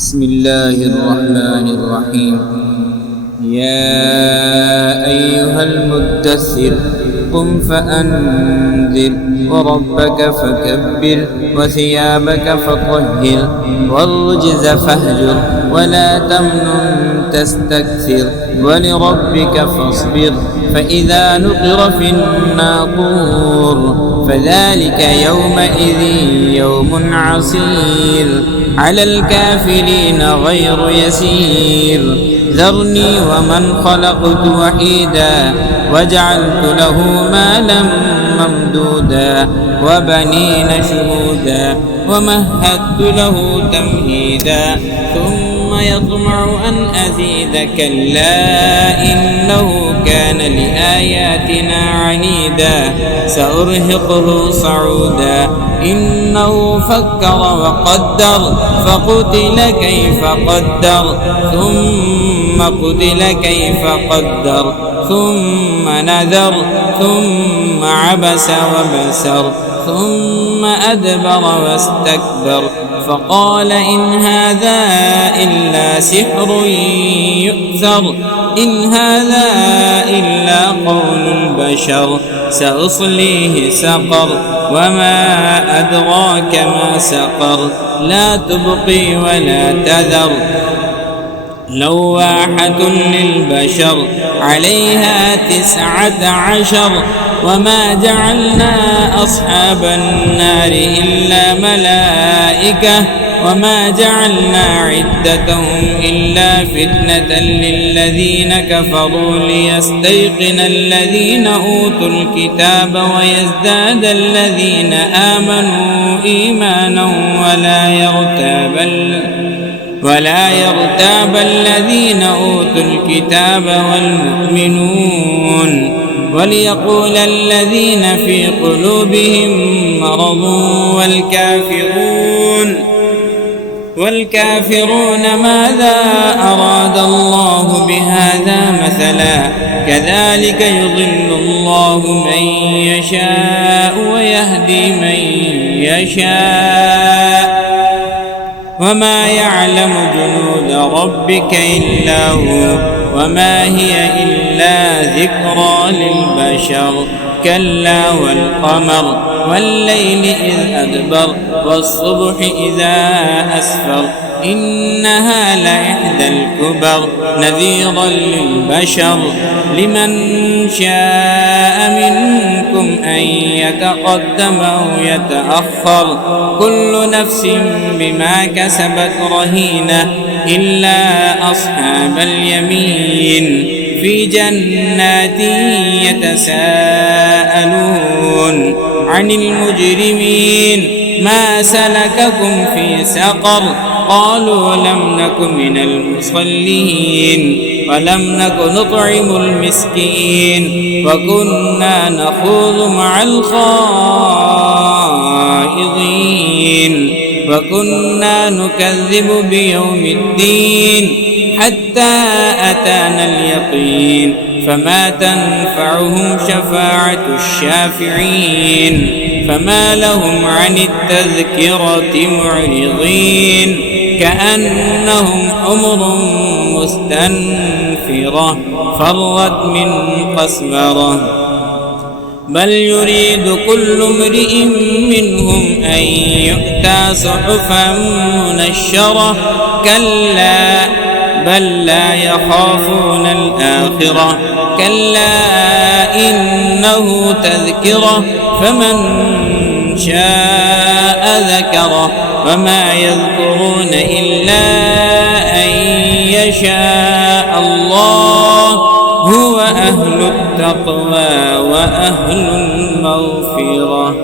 بسم الله الرحمن الرحيم. يا أيها المدثر قم فأنذر وربك فكبر وثيابك فطهر والرجز فاهجر ولا تمنن تستكثر ولربك فاصبر فإذا نقر في الناقور فذلك يومئذ يوم عسير على الكافرين غير يسير. ذرني ومن خلقت وحيدا وجعلت له مالا ممدودا وبنين شهودا ومهدت له تمهيدا ثم يطمع أن أزيد كلا إنه كان لآياتنا عنيدا سأرهقه صعودا إنه فكر وقدر فقتل كيف قدر ثم قتل كيف قدر ثم نذر ثم عبس وبسر ثم أدبر واستكبر فقال إن هذا إلا سحر يؤثر إن هذا إلا قول البشر سأصليه سقر وما أدراك ما سقر لا تبقي ولا تذر لواحة للبشر عليها 19 وما جعلنا أصحاب النار إلا ملائكة وما جعلنا عدتهم إلا فتنة للذين كفروا ليستيقن الذين أوتوا الكتاب ويزداد الذين آمنوا إيمانا ولا يرتاب الذين أوتوا الكتاب والمؤمنون وليقول الذين في قلوبهم مرض والكافرون ماذا أراد الله بهذا مثلا كذلك يضل الله من يشاء ويهدي من يشاء وما يعلم جنود ربك إلا هو وما هي إلا ذكرى للبشر كلا والقمر والليل إذ أدبر والصبح إذا أسفر إنها لإحدى الكبر نذيرا للبشر لمن شاء منكم أن يتقدم أو يتأخر كل نفس بما كسبت رهينة إلا أصحاب اليمين في جنات يتساءلون عن المجرمين ما سلككم في سقر قالوا لم نك من المصلين ولم نك نطعم المسكين وكنا نخوض مع الخائضين وكنا نكذب بيوم الدين حتى أتانا اليقين فما تنفعهم شفاعة الشافعين فما لهم عن التذكرة معرضين كأنهم حمر مستنفرة فرت من قسورة بل يريد كل امرئ منهم أن يؤتى صحفا منشرة كلا بل لا يخافون الآخرة كلا إنه تذكرة فمن شاء ذكره وما يذكرون إلا أن يشاء الله هو أهل التقوى وأهل المغفرة.